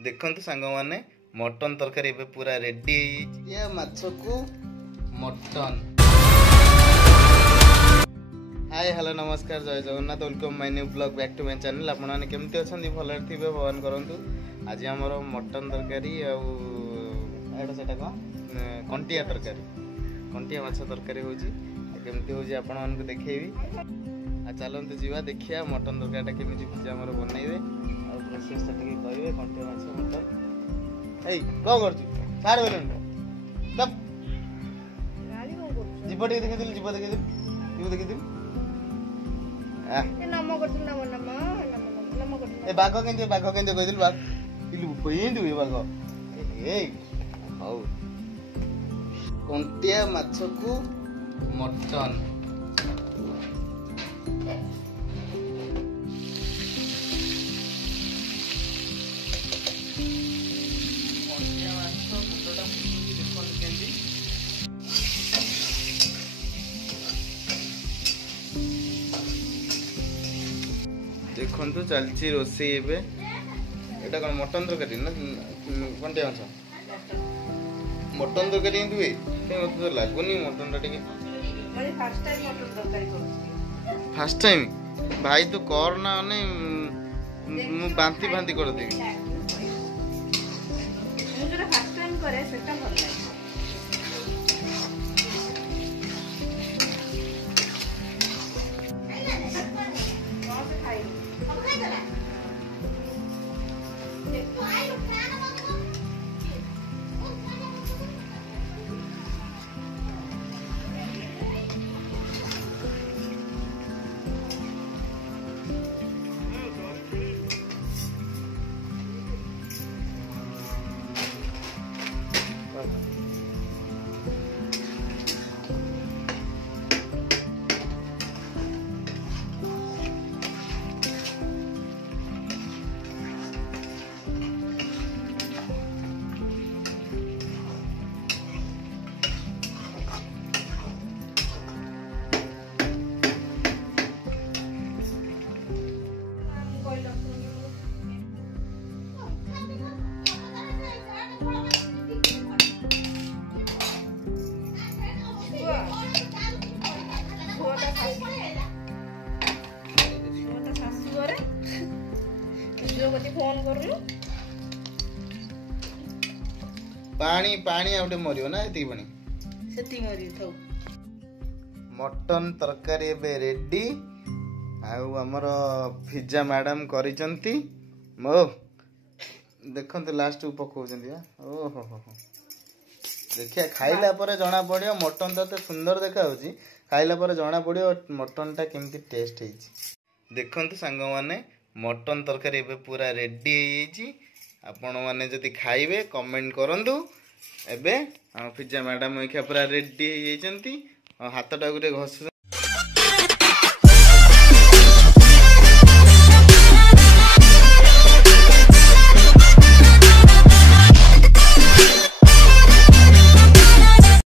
देखंतु सांग माने मटन तरकारी एबे पूरा रेडी या माछ को मटन। हाय हेलो नमस्कार जय Jagannath welcome my new blog back to my channel. आपण माने केमती अछंदी भलर थिबे भगवान करंतु। आज हमर मटन तरकारी आ एटा सेटा को कंटिया तरकारी कंटिया माछ तरकारी होची केमती होची आपण मान को देखैबी। आ चलंतु जीवा देखिया मटन तरकारीटा केमिति पूजा हमर बनैबे आ प्रोसेस टा टिके कहबे। कंटिया माछ मटन एई को करछु छाड़ बेलन कब गाली को करछु जीव टिके देखि दिल जीव देखि दिल ए नम करछु नम करछु ए बाघ केंदे कहि दिल बाघ इलु पेंदु ए बाघ ए हौ कंटिया माछ को मटन। देखो चलची रोषे एटा कौन मटन तरकारी ना कंटिया माछ मटन तरकारी हुए मत तो लगुनि मटन टा टिके फर्स्ट टाइम मटन तरकारी करछु। फर्स्ट टाइम भाई तू कर ना ने मु बांती कर देबी मु जरा फर्स्ट टाइम करे सेटा भल लागे फोन करलु पानी पानी आउटे मरियो ना एती पानी सेती मरि थौ। मटन तरकारी एबे रेडी आउ हमर पिज्जा मैडम करिसंती मो देखंत लास्ट उ पकोचंती ओ हो हो देखिया खाइला पर जना पड़ियो मटन तो सुंदर देखा होची खाइला पर जना पड़ियो मटन टा केमती टेस्ट हेची। देखंतु सांग माने मटन तरकारी एबे पूरा रेडी हेची आपण माने जति खाइबे कमेंट करंतु। एबे पिज्जा मैडम एखा पूरा रेडी हेचंती हाथ टा गुटे घस